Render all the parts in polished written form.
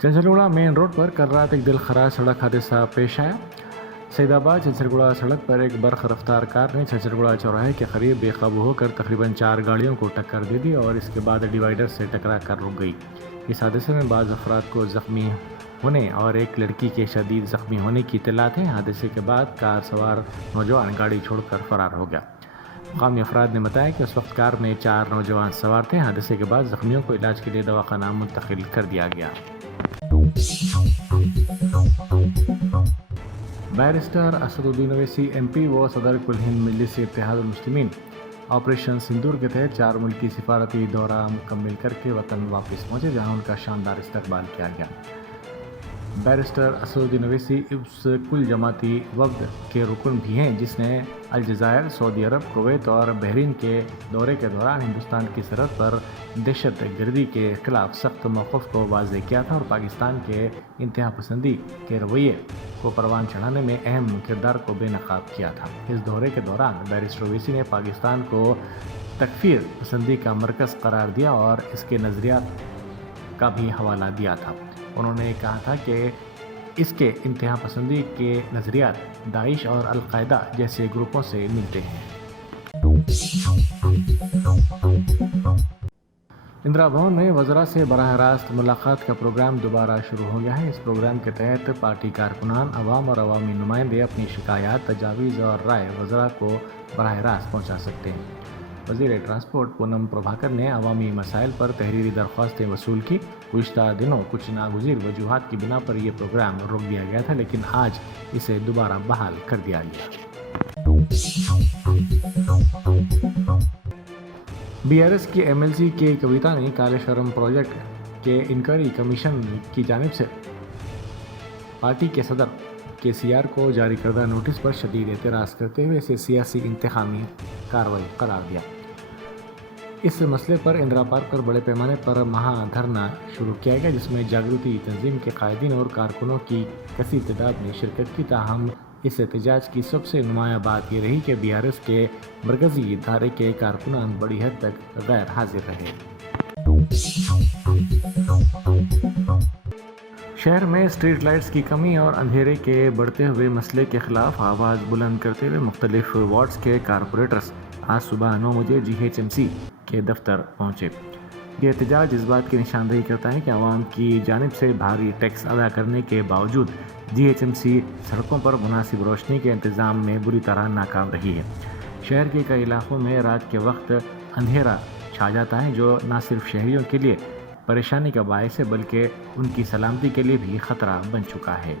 Chanchalguda main road पर कल रात एक दिलखराज सड़क हादसा पेश आया। सैदाबाद चंचलगुड़ा सड़क पर एक बर्ख रफ्तार कार ने चंचलगुड़ा चौराहे के करीब बेकाबू होकर तकरीबन 4 गाड़ियों को टक्कर दे दी और इसके बाद डिवाइडर से टकरा कर रुक गई। इस हादसे में बाज़ अफराद को ज़ख्मी होने और एक लड़की के शदीद ज़ख्मी होने की इत्तलात है। हादसे के बाद कार सवार नौजवान गाड़ी छोड़कर फरार हो गया। मुकामी अफराद ने बताया कि उस वक्त कार में 4 नौजवान सवार थे। हादसे के बाद ज़ख्मियों को इलाज के लिए दवाखाना मुंतकिल कर दिया गया। बैरिस्टर असदुद्दीन ओवैसी MP व सदर कुल हिंद मजलिस इत्तेहादुल मुस्लिमीन ऑपरेशन सिंदूर के तहत 4 मुल्की सिफारती दौरा मुकम्मल करके वतन वापस पहुंचे, जहां उनका शानदार इस्तकबाल किया गया। बैरिस्टर असदुद्दीन ओवैसी उस कुल जमाती वफ्द के रुकन भी हैं जिसने अलजायर, सऊदी अरब, कुवैत और बहरीन के दौरे के दौरान हिंदुस्तान की सरहद पर दहशत गर्दी के खिलाफ सख्त मौक़िफ़ को वाज़ेह किया था और पाकिस्तान के इंतहा पसंदी के रवैये को परवान चढ़ाने में अहम किरदार को बेनकाब किया था। इस दौरे के दौरान बैरिस्टर ओवैसी ने पाकिस्तान को तकफ़ीर पसंदी का मरकज़ करार दिया और इसके नज़रियात का भी हवाला दिया था। उन्होंने कहा था कि इसके इंतहा पसंदी के नज़रियात दाइश और अल-कायदा जैसे ग्रुपों से मिलते हैं। इंदिरा भवन में वज़रा से बराह रास्त मुलाकात का प्रोग्राम दोबारा शुरू हो गया है। इस प्रोग्राम के तहत पार्टी कारकुनान, अवाम और अवामी नुमाइंदे अपनी शिकायत, तजावीज़ और राय वज़रा को बराह रास्त पहुँचा सकते हैं। वज़ीर ट्रांसपोर्ट पूनम प्रभाकर ने अवामी मसाइल पर तहरीरी दरख्वास्तें वसूल की। गुज़िश्ता दिनों कुछ नागुज़ीर वजूहात की बिना पर यह प्रोग्राम रोक दिया गया था, लेकिन आज इसे दोबारा बहाल कर दिया गया। BRS की MLC के कविता ने कालेश्वरम प्रोजेक्ट के इंक्वायरी कमीशन की जानिब से पार्टी के सदर KCR को जारी करदा नोटिस पर शदीद एतराज़ करते हुए इसे सियासी इंतखामी कार्रवाई करार दिया। इस मसले पर इंदिरा पार्क पर बड़े पैमाने पर महाधरना शुरू किया गया, जिसमें जागृति तंजीम के कायदीन और कारकुनों की कसीर तादाद ने शिरकत की। ताहम इस एहतजाज की सबसे नुमायाँ बात यह रही कि BRS के मरकज़ी इदारे के कारकुनान बड़ी हद तक गैर हाजिर रहे। शहर में स्ट्रीट लाइट्स की कमी और अंधेरे के बढ़ते हुए मसले के खिलाफ आवाज़ बुलंद करते हुए मुख्तलिफ वार्ड्स के कारपोरेटर्स आज सुबह 9 बजे GHMC के दफ्तर पहुँचे। ये एहतजाज इस बात की निशानदेही करता है कि आवाम की जानिब से भारी टैक्स अदा करने के बावजूद GHMC सड़कों पर मुनासिब रोशनी के इंतज़ाम में बुरी तरह नाकाम रही है। शहर के कई इलाकों में रात के वक्त अंधेरा छा जाता है, जो न सिर्फ शहरियों के लिए परेशानी का बायस है बल्कि उनकी सलामती के लिए भी ख़तरा बन चुका है।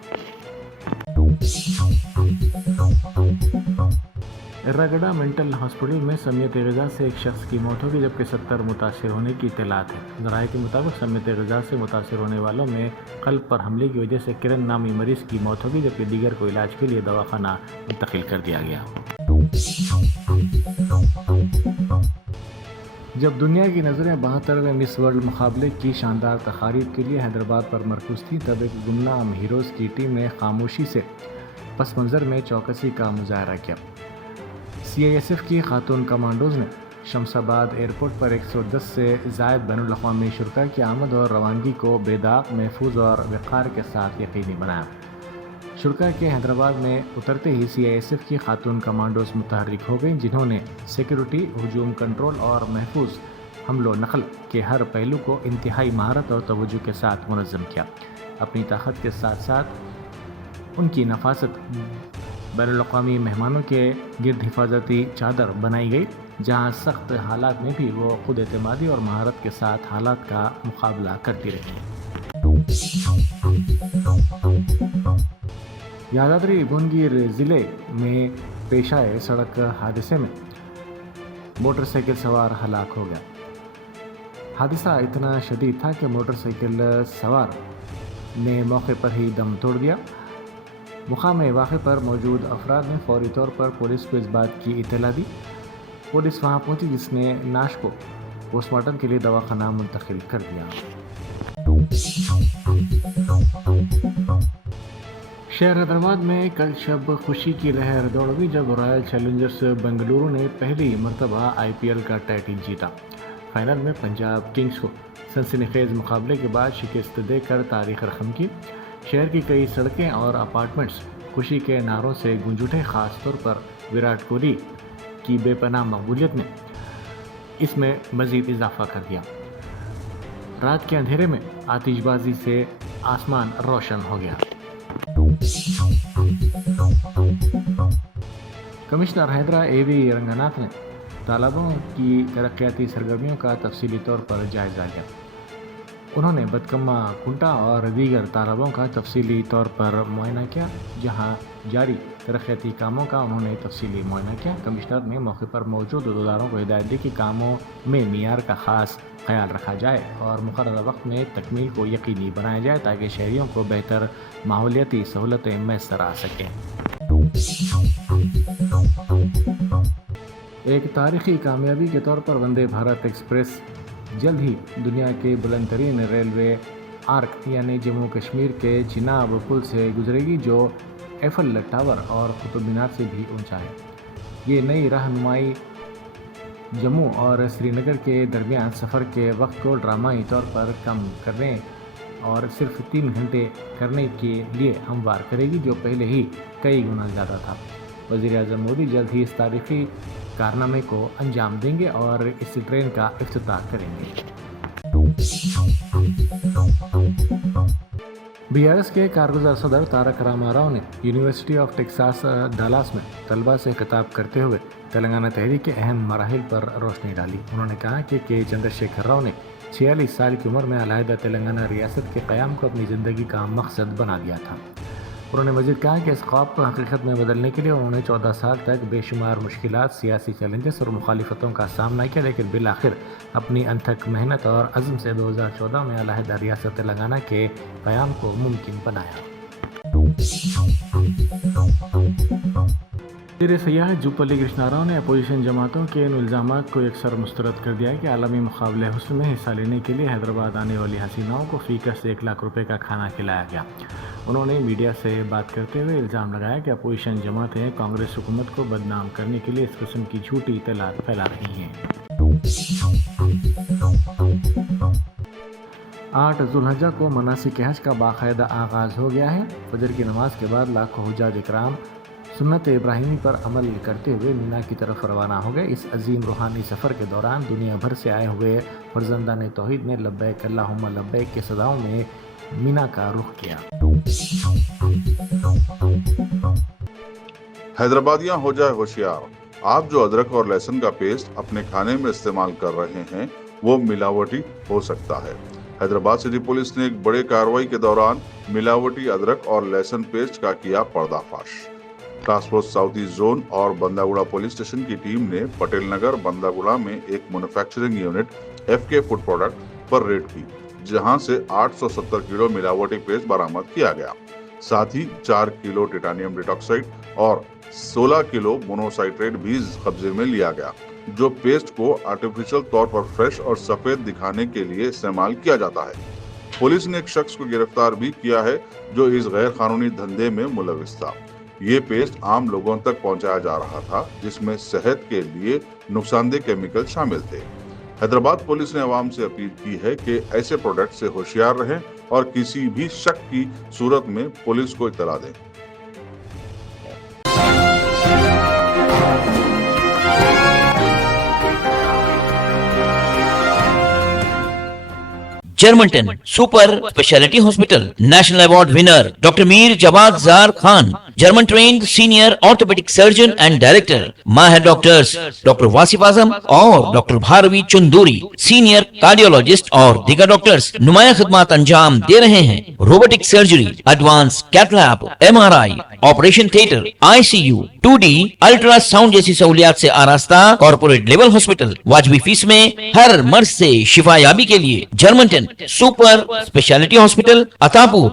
एर्रागड्डा मेंटल हॉस्पिटल में समियत ग़िज़ा से एक शख्स की मौत होगी, जबकि 70 मुतासिर होने की इत्तलात है। ज़राए के मुताबिक समियत ग़िज़ा से मुतासिर होने वालों में क़ल्ब पर हमले की वजह से किरण नामी मरीज़ की मौत होगी, जबकि दीगर को इलाज के लिए दवाखाना मुंतकिल कर दिया गया। जब दुनिया की नज़रें 72वें मिस वर्ल्ड मुकाबले की शानदार तक़ारीब के लिए हैदराबाद पर मरकूज़ थी, तब एक गुमनाम हीरोज़ की टीम ने खामोशी से पस मंज़र में चौकसी का मुजाहरा किया। CISF की खातून कमांडोज़ ने शमशाबाद एयरपोर्ट पर 110 से ज़ायद बैनुल-अक़वामी शुरका की आमद और रवानगी को बेदाग, महफूज और वक़ार के साथ यकीनी बनाया। शुरका के हैदराबाद में उतरते ही CISF की खातून कमांडोज़ मुतहर्रिक हो गईं, जिन्होंने सिक्योरिटी, हुजूम कंट्रोल और महफूज हमलो नकल के हर पहलू को इंतहाई महारत और तवज्जो के साथ मुनज़्ज़म किया। अपनी ताकत के साथ साथ उनकी नफासत बैनुल-अक़वामी मेहमानों के गिर्द हिफाजती चादर बनाई गई, जहां सख्त हालात में भी वो खुद एतमादी और महारत के साथ हालात का मुकाबला करती रही। यादाद्री भुवनगिर ज़िले में पेश आए सड़क हादसे में मोटरसाइकिल सवार हलाक हो गया। हादसा इतना शदीद था कि मोटरसाइकिल सवार ने मौके पर ही दम तोड़ दिया। मुकाम वाक़े पर मौजूद अफराद ने फौरी तौर पर पुलिस को इस बात की इत्तला दी। पुलिस वहां पहुंची, जिसने नाश को पोस्टमार्टम के लिए दवाखाना मुंतकिल कर दिया। शहर हैदराबाद में कल शब खुशी की लहर दौड़ गई जब रॉयल चैलेंजर्स बेंगलुरु ने पहली मरतबा IPL का टाइटल जीता। فائنل میں پنجاب کنگز کو سنسنی خیز مقابلے کے بعد شکست دے کر تاریخ رقم کی۔ شہر کی کئی سڑکیں اور اپارٹمنٹس خوشی کے نعروں سے گونج اٹھے۔ خاص طور پر وراٹ کوہلی کی بے پناہ مقبولیت نے اس میں مزید اضافہ کر دیا۔ رات کے اندھیرے میں آتش بازی سے آسمان روشن ہو گیا۔ کمشنر حیدرا اے وی رنگناتھ نے طالبوں کی ترقیاتی سرگرمیوں کا تفصیلی طور پر جائزہ لیا۔ انہوں نے بدکما کنٹا اور دیگر طالبوں کا تفصیلی طور پر معائنہ کیا، جہاں جاری ترقیاتی کاموں کا انہوں نے تفصیلی معائنہ کیا۔ کمشنر نے موقع پر موجود عہدیداروں کو ہدایت دی کہ کاموں میں معیار کا خاص خیال رکھا جائے اور مقررہ وقت میں تکمیل کو یقینی بنایا جائے تاکہ شہریوں کو بہتر ماحولیاتی سہولتیں میسر آ سکیں۔ ایک تاریخی کامیابی کے طور پر وندے بھارت ایکسپریس جلد ہی دنیا کے بلند ترین ریلوے آرک یعنی جموں کشمیر کے چناب پل سے گزرے گی، جو ایفل ٹاور اور قطب مینار سے بھی اونچا ہے۔ یہ نئی رہنمائی جموں اور سری نگر کے درمیان سفر کے وقت کو ڈرامائی طور پر کم کرنے اور صرف 3 گھنٹے کرنے کے لیے ہموار کرے گی، جو پہلے ہی کئی گنا زیادہ تھا۔ وزیر اعظم مودی جلد ہی اس تاریخی کارنامے کو انجام دیں گے اور اس ٹرین کا افتتاح کریں گے۔ BRS کے کارگزار صدر تارک راما راؤ نے یونیورسٹی آف ٹیکساس ڈالاس میں طلباء سے خطاب کرتے ہوئے تلنگانہ تحریک کے اہم مراحل پر روشنی ڈالی۔ انہوں نے کہا کہ چندر شیکھر راؤ نے 46 سال کی عمر میں علیحدہ تلنگانہ ریاست کے قیام کو اپنی زندگی کا مقصد بنا لیا تھا۔ انہوں نے مزید کہا کہ اس خواب کو حقیقت میں بدلنے کے لیے انہوں نے 14 سال تک بے شمار مشکلات، سیاسی چیلنجز اور مخالفتوں کا سامنا کیا، لیکن بالآخر اپنی انتھک محنت اور عزم سے 2014 میں علیحدہ ریاست تلنگانہ کے قیام کو ممکن بنایا۔ وزیر سیاحت جوپلی کرشنا راؤ نے اپوزیشن جماعتوں کے ان الزامات کو یکسر مسترد کر دیا کہ عالمی مقابلہ حسن میں حصہ لینے کے لیے حیدرآباد آنے والی حسیناؤں کو فی کس 1 لاکھ روپے کا کھانا کھلایا گیا۔ انہوں نے میڈیا سے بات کرتے ہوئے الزام لگایا کہ اپوزیشن جماعتیں کانگریس حکومت کو بدنام کرنے کے لیے اس قسم کی جھوٹی اطلاعات پھیلا رہی ہیں۔ 8 ذوالحجہ کو مناسک حج کا باقاعدہ آغاز ہو گیا ہے۔ فجر کی نماز کے بعد لاکھوں حجاج اکرام سنت ابراہیمی پر عمل کرتے ہوئے مینا کی طرف روانہ ہو گئے۔ اس عظیم روحانی سفر کے دوران دنیا بھر سے آئے ہوئے فرزندان توحید نے لبیک اللہم لبیک کے صداؤں میں مینا کا رخ کیا۔ حیدرآبادیاں ہو جائے ہوشیار، آپ جو ادرک اور لہسن کا پیسٹ اپنے کھانے میں استعمال کر رہے ہیں وہ ملاوٹی ہو سکتا ہے۔ حیدرآباد سٹی پولیس نے ایک بڑے کارروائی کے دوران ملاوٹی ادرک اور لہسن پیسٹ کا کیا پردہ فاش۔ ٹاسک فورس ساؤتھی زون اور بنداگوڑا پولیس اسٹیشن کی ٹیم نے پٹیل نگر بنداگوڑا میں ایک manufacturing unit FK food product پر ریڈ کی، جہاں سے 870 کلو ملاوٹی پیسٹ برآمد کیا گیا۔ ساتھ ہی 4 کلو ٹیٹانیم ڈیٹاکسائڈ اور 16 کلو مونوسائٹریٹ بھی قبضے میں لیا گیا، جو پیسٹ کو آرٹیفیشل طور پر فریش اور سفید دکھانے کے لیے استعمال کیا جاتا ہے۔ پولیس نے ایک شخص کو گرفتار بھی کیا ہے جو اس غیر قانونی دھندے میں ملوث تھا۔ یہ پیسٹ عام لوگوں تک پہنچایا جا رہا تھا، جس میں صحت کے لیے نقصان دہ کیمیکل شامل تھے۔ حیدرآباد پولیس نے عوام سے اپیل کی ہے کہ ایسے پروڈکٹ سے ہوشیار رہیں اور کسی بھی شک کی صورت میں پولیس کو اطلاع دیں۔ Germanten super speciality hospital national award winner doctor Mir Jawad Zar Khan, German trained senior orthopaedic surgeon and director, ماہر ڈاکٹرز ڈاکٹر واصف اعظم اور doctor Bharavi Chanduri, senior cardiologist اور دیگر ڈاکٹرز نمایاں خدمات انجام دے رہے ہیں۔ Robotic surgery, advance cath lab, MRI، operation theatre, ICU، 2D ultrasound جیسی سہولیات سے آراستہ کارپوریٹ لیول ہاسپٹل، واجبی فیس میں ہر مرض سے شفا یابی کے لیے جرمنٹن سپر اسپیشلٹی ہاسپٹل، عطا پور۔